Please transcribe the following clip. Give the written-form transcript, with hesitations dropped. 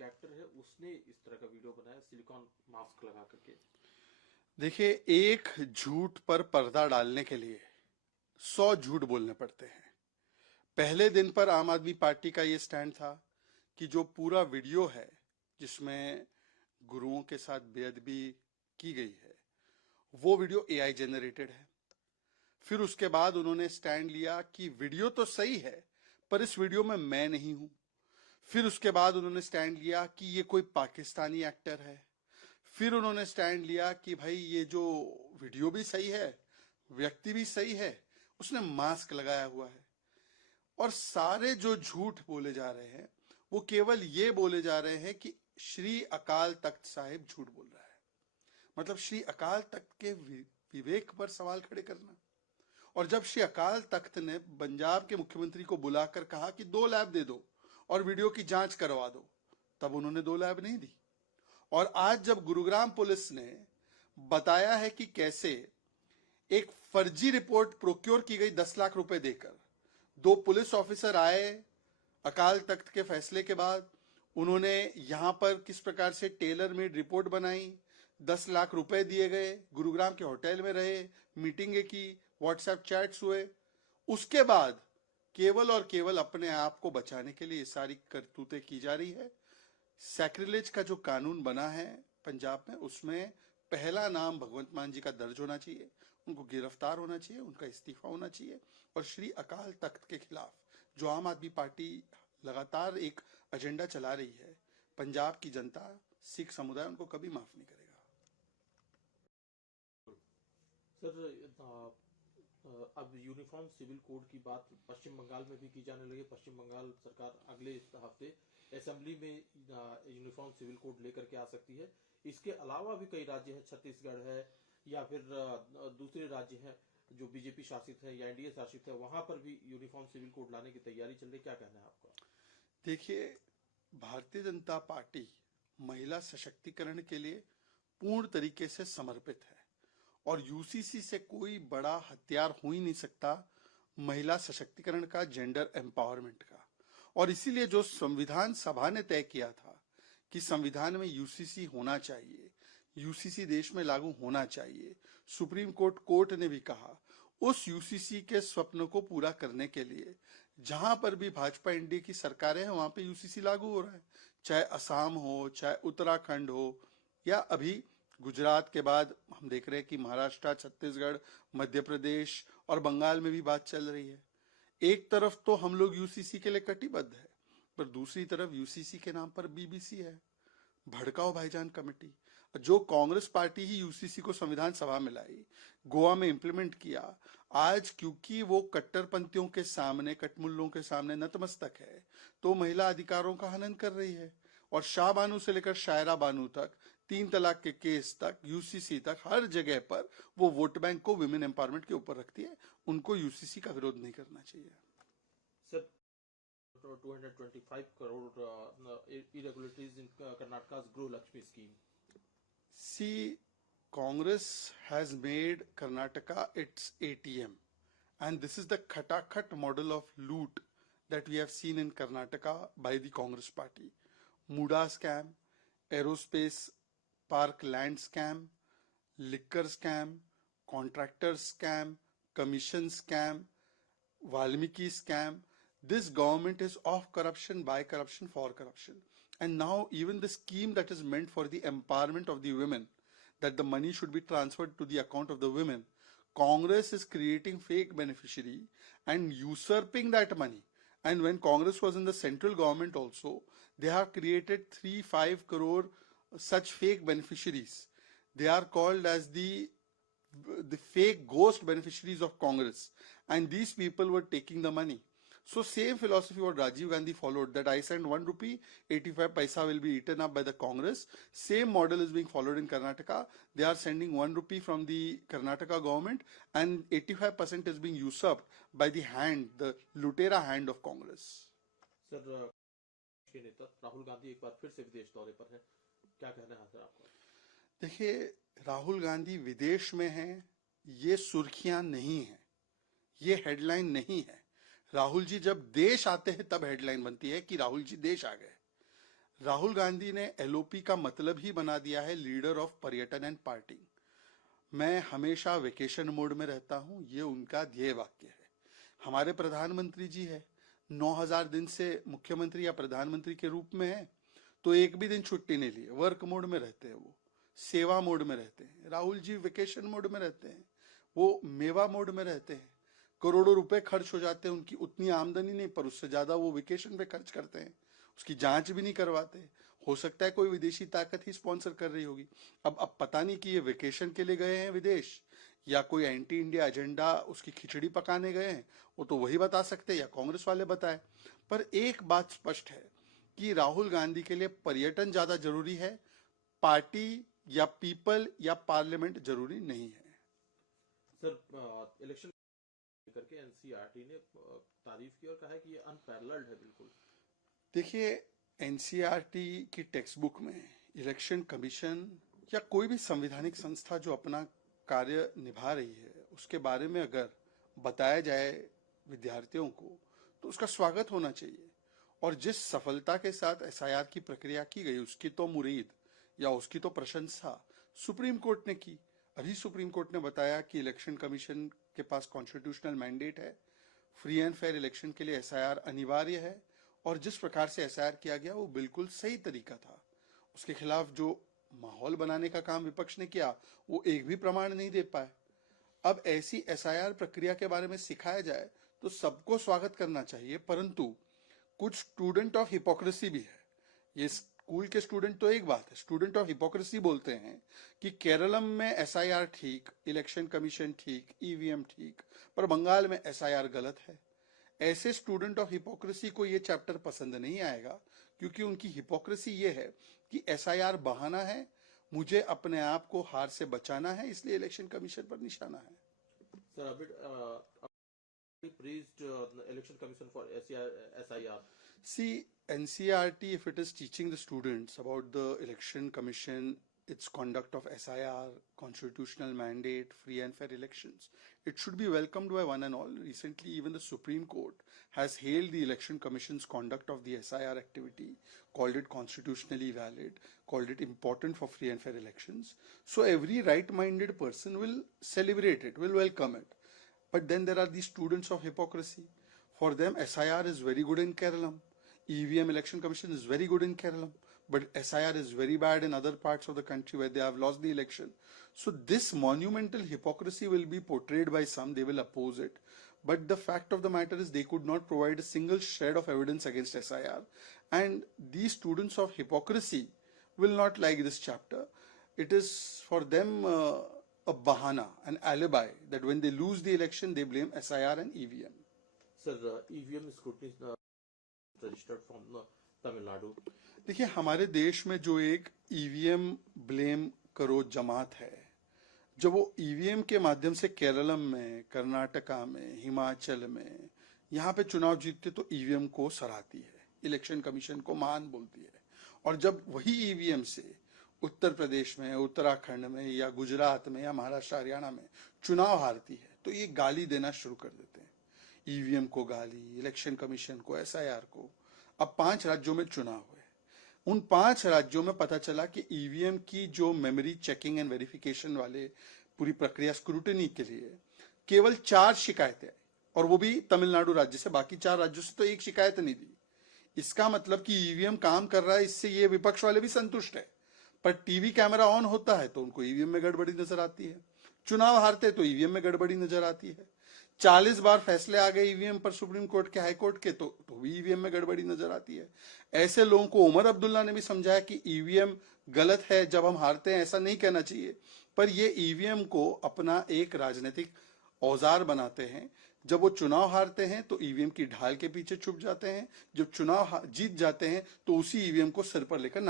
एक एक्टर है, उसने इस तरह का वीडियो बनाया सिलिकॉन मास्क लगा करके। देखिए, एक झूठ पर पर्दा डालने के लिए 100 झूठ बोलने पड़ते हैं। पहले दिन पर आम आदमी पार्टी का ये स्टैंड था कि जो पूरा वीडियो है जिसमें गुरुओं के साथ बेअदबी की गई है, वो वीडियो एआई जेनरेटेड है। फिर उसके बाद उन्होंने स्टैंड लिया कि वीडियो तो सही है, पर इस वीडियो में मैं नहीं हूं। फिर उसके बाद उन्होंने स्टैंड लिया कि ये कोई पाकिस्तानी एक्टर है। फिर उन्होंने स्टैंड लिया कि भाई ये जो वीडियो भी सही है, व्यक्ति भी सही है, उसने मास्क लगाया हुआ है। और सारे जो झूठ बोले जा रहे हैं वो केवल ये बोले जा रहे हैं कि श्री अकाल तख्त साहिब झूठ बोल रहा है। मतलब श्री अकाल तख्त के विवेक पर सवाल खड़े करना। और जब श्री अकाल तख्त ने पंजाब के मुख्यमंत्री को बुलाकर कहा कि 2 लैब दे दो और वीडियो की जांच करवा दो, तब उन्होंने 2 लैब नहीं दी। और आज जब गुरुग्राम पुलिस ने बताया है कि कैसे एक फर्जी रिपोर्ट प्रोक्योर की गई 10 लाख रुपए देकर, 2 पुलिस ऑफिसर आए अकाल तख्त के फैसले के बाद, उन्होंने यहां पर किस प्रकार से टेलर मेड रिपोर्ट बनाई, 10 लाख रुपए दिए गए, गुरुग्राम के होटल में रहे, मीटिंगें की, व्हाट्सएप चैट्स हुए। उसके बाद केवल और केवल अपने आप को बचाने के लिए सारी करतूतें की जा रही है। सैक्रिलेज का जो कानून बना है पंजाब में, उसमें पहला नाम भगवंत मान जी का दर्ज होना चाहिए, उनको गिरफ्तार होना चाहिए, उनका इस्तीफा होना चाहिए। और श्री अकाल तख्त के खिलाफ जो आम आदमी पार्टी लगातार एक एजेंडा चला रही है, पंजाब की जनता, सिख समुदाय उनको कभी माफ नहीं करेगा। सर, अब यूनिफॉर्म सिविल कोड की बात पश्चिम बंगाल में भी की जाने लगी। पश्चिम बंगाल सरकार अगले हफ्ते असेंबली में यूनिफॉर्म सिविल कोड लेकर के आ सकती है। इसके अलावा भी कई राज्य हैं, छत्तीसगढ़ है या फिर दूसरे राज्य हैं जो बीजेपी शासित है या एनडीए शासित है, वहां पर भी यूनिफॉर्म सिविल कोड लाने की तैयारी चल रही है। क्या कहना है आपका? देखिए, भारतीय जनता पार्टी महिला सशक्तिकरण के लिए पूर्ण तरीके से समर्पित है और यूसीसी से कोई बड़ा हथियार हो ही नहीं सकता महिला सशक्तिकरण का, जेंडर एम्पावरमेंट का। और इसीलिए जो संविधान सभा ने तय किया था कि संविधान में यूसीसी होना चाहिए, यूसीसी देश में लागू होना चाहिए, सुप्रीम कोर्ट ने भी कहा, उस यूसीसी के स्वप्न को पूरा करने के लिए जहां पर भी भाजपा एनडीए की सरकारें हैं वहां पे यूसीसी लागू हो रहा है। चाहे असम हो, चाहे उत्तराखंड हो, या अभी गुजरात के बाद हम देख रहे हैं कि महाराष्ट्र, छत्तीसगढ़, मध्य प्रदेश और बंगाल में भी बात चल रही है। एक तरफ तो हम लोग यूसीसी के लिए कटिबद्ध है, पर दूसरी तरफ यूसीसी के नाम पर बीबीसी है, भड़काओ भाईजान कमेटी। जो कांग्रेस पार्टी ही यूसीसी को संविधान सभा में लाई, गोवा में इंप्लीमेंट किया, आज क्योंकि वो कट्टरपंथियों के सामने, कटमुल्लों के सामने नतमस्तक है, तो महिला अधिकारों का हनन कर रही है। और शाह बानू से लेकर शायरा बानू तक, 3 तलाक के केस तक, यूसीसी तक, हर जगह पर वो वोट बैंक को विमेन एम्पावरमेंट के ऊपर रखती है। उनको यूसीसी का विरोध नहीं करना चाहिए। Sir, 225 crore irregularities in Karnataka's Grow Lakshmi scheme. See, Congress has made Karnataka its ATM, and this is the khatakhat model of loot that we have seen in Karnataka by the Congress party. Muda scam, aerospace park land scam, liquor scam, contractor scam, commission scam, Valmiki scam. This government is of corruption, by corruption, for corruption. And now even the scheme that is meant for the empowerment of the women, that the money should be transferred to the account of the women, Congress is creating fake beneficiary and usurping that money. And when Congress was in the central government also, they have created 3-5 crore such fake beneficiaries. They are called as the fake ghost beneficiaries of Congress, and these people were taking the money. So same philosophy what Rajiv Gandhi followed, that I send 1 rupee, 85 paisa will be eaten up by the Congress. Same model is being followed in Karnataka. They are sending 1 rupee from the Karnataka government and 85% is being usurped by the hand, the lutera hand of Congress. Sir, के नेता राहुल गांधी एक बार फिर से विदेश दौरे पर हैं, क्या कहना है सर आपका? देखिए, राहुल गांधी विदेश में हैं, ये सुर्खियां नहीं है, ये हेडलाइन नहीं है। राहुल जी जब देश आते हैं तब हेडलाइन बनती है कि राहुल जी देश आ गए। राहुल गांधी ने एलओपी का मतलब ही बना दिया है लीडर ऑफ पर्यटन एंड पार्टी। मैं हमेशा वेकेशन मोड में रहता हूं, ये उनका ध्येय वाक्य है। हमारे प्रधानमंत्री जी है, 9000 दिन से मुख्यमंत्री या प्रधानमंत्री के रूप में है, तो एक भी दिन छुट्टी नहीं ली। वर्क मोड में रहते हैं, वो सेवा मोड में रहते हैं। राहुल जी वेकेशन मोड में रहते हैं, वो मेवा मोड में रहते हैं। करोड़ों रुपए खर्च हो जाते हैं, उनकी उतनी आमदनी नहीं, पर उससे ज्यादा वो वेकेशन पे खर्च करते हैं। उसकी जांच भी नहीं करवाते। हो सकता है कोई विदेशी ताकत ही स्पॉन्सर कर रही होगी। अब पता नहीं कि ये वेकेशन के लिए गए हैं विदेश या कोई एंटी इंडिया एजेंडा उसकी खिचड़ी पकाने गए हैं, वो तो वही बता सकते हैं या कांग्रेस वाले बताए। पर एक बात स्पष्ट है कि राहुल गांधी के लिए पर्यटन ज्यादा जरूरी है, पार्टी या पीपल या पार्लियामेंट जरूरी नहीं है। सर, इलेक्शन करके एनसीईआरटी ने तारीफ की और कहा है कि ये अनपैरेलल्ड है बिल्कुल। देखिए, एनसीईआरटी की टेक्स्ट बुक में इलेक्शन कमीशन या कोई भी संवैधानिक संस्था जो अपना कार्य निभा रही है उसके बारे में अगर बताया जाए विद्यार्थियों को तो उसका स्वागत होना चाहिए। और जिस सफलता के साथ एसआईआर की प्रक्रिया की गई उसकी तो मुरीद या उसकी तो प्रशंसा सुप्रीम कोर्ट ने की। अभी सुप्रीम कोर्ट ने बताया कि इलेक्शन कमीशन के पास कॉन्स्टिट्यूशनल मैंडेट है, फ्री एंड फेयर इलेक्शन के लिए एसआईआर अनिवार्य है, और जिस प्रकार से एसआईआर किया गया वो बिल्कुल सही तरीका था। उसके खिलाफ जो माहौल बनाने का काम विपक्ष ने किया वो एक भी प्रमाण नहीं दे पाए। अब ऐसी एसआईआर प्रक्रिया के बारे में सिखाया जाए तो सबको स्वागत करना चाहिए, परंतु कुछ स्टूडेंट ऑफ हिपोक्रेसी भी है। ये स्कूल के स्टूडेंट तो एक बात है, स्टूडेंट ऑफ हिपोक्रेसी बोलते हैं कि केरलम में एसआईआर ठीक, इलेक्शन कमीशन ठीक, ईवीएम ठीक, पर बंगाल में एसआईआर गलत है। ऐसे स्टूडेंट ऑफ हिपोक्रेसी को ये चैप्टर पसंद नहीं आएगा, क्योंकि उनकी हिपोक्रेसी ये है कि एसआईआर बहाना है, मुझे अपने आप को हार से बचाना है, इसलिए इलेक्शन कमीशन पर निशाना है। सर, अभी praised election commission for SIR. See, NCERT, if it is teaching the students about the election commission, its conduct of SIR, constitutional mandate, free and fair elections, it should be welcomed by one and all. Recently, even the Supreme Court has hailed the election commission's conduct of the SIR activity, called it constitutionally valid, called it important for free and fair elections. So every right-minded person will celebrate it, will welcome it. But then there are these students of hypocrisy. For them, SIR is very good in Kerala. EVM election commission is very good in Kerala. But SIR is very bad in other parts of the country where they have lost the election. So this monumental hypocrisy will be portrayed by some, they will oppose it. But the fact of the matter is they could not provide a single shred of evidence against SIR. And these students of hypocrisy will not like this chapter. It is for them a bahana, an alibi, that when they lose the election, they blame SIR and EVM. Sir, EVM scrutiny registered from Tamil Nadu. देखिए, हमारे देश में जो एक EVM blame करो जमात है, जब वो ईवीएम के माध्यम से केरलम में, कर्नाटका में, हिमाचल में यहाँ पे चुनाव जीतते तो ईवीएम को सराहती है, इलेक्शन कमीशन को महान बोलती है। और जब वही ईवीएम से उत्तर प्रदेश में, उत्तराखंड में या गुजरात में या महाराष्ट्र हरियाणा में चुनाव हारती है तो ये गाली देना शुरू कर देते हैं। ईवीएम को गाली, इलेक्शन कमीशन को, एसआईआर को। अब 5 राज्यों में चुनाव हुए, उन 5 राज्यों में पता चला कि ईवीएम की जो मेमोरी चेकिंग एंड वेरिफिकेशन वाले पूरी प्रक्रिया स्क्रूटनी के लिए केवल 4 शिकायतें, और वो भी तमिलनाडु राज्य से, बाकी 4 राज्यों से तो एक शिकायत नहीं दी। इसका मतलब कि ईवीएम काम कर रहा है, इससे ये विपक्ष वाले भी संतुष्ट है। पर टीवी कैमरा ऑन होता है तो उनको ईवीएम में गड़बड़ी नजर आती है, चुनाव हारते तो ईवीएम में गड़बड़ी नजर आती है। 40 बार फैसले आ गए ईवीएम पर सुप्रीम कोर्ट के, हाई कोर्ट के, तो भी ईवीएम में गड़बड़ी नजर आती है। ऐसे लोगों को उमर अब्दुल्ला ने भी समझाया कि ईवीएम गलत है, जब हम हारते हैं ऐसा नहीं कहना चाहिए। पर ये ईवीएम को अपना एक राजनीतिक औजार बनाते हैं। जब वो चुनाव हारते हैं तो ईवीएम की ढाल के पीछे छुप जाते हैं, जब चुनाव जीत जाते हैं तो उसी ईवीएम को सिर पर लेकर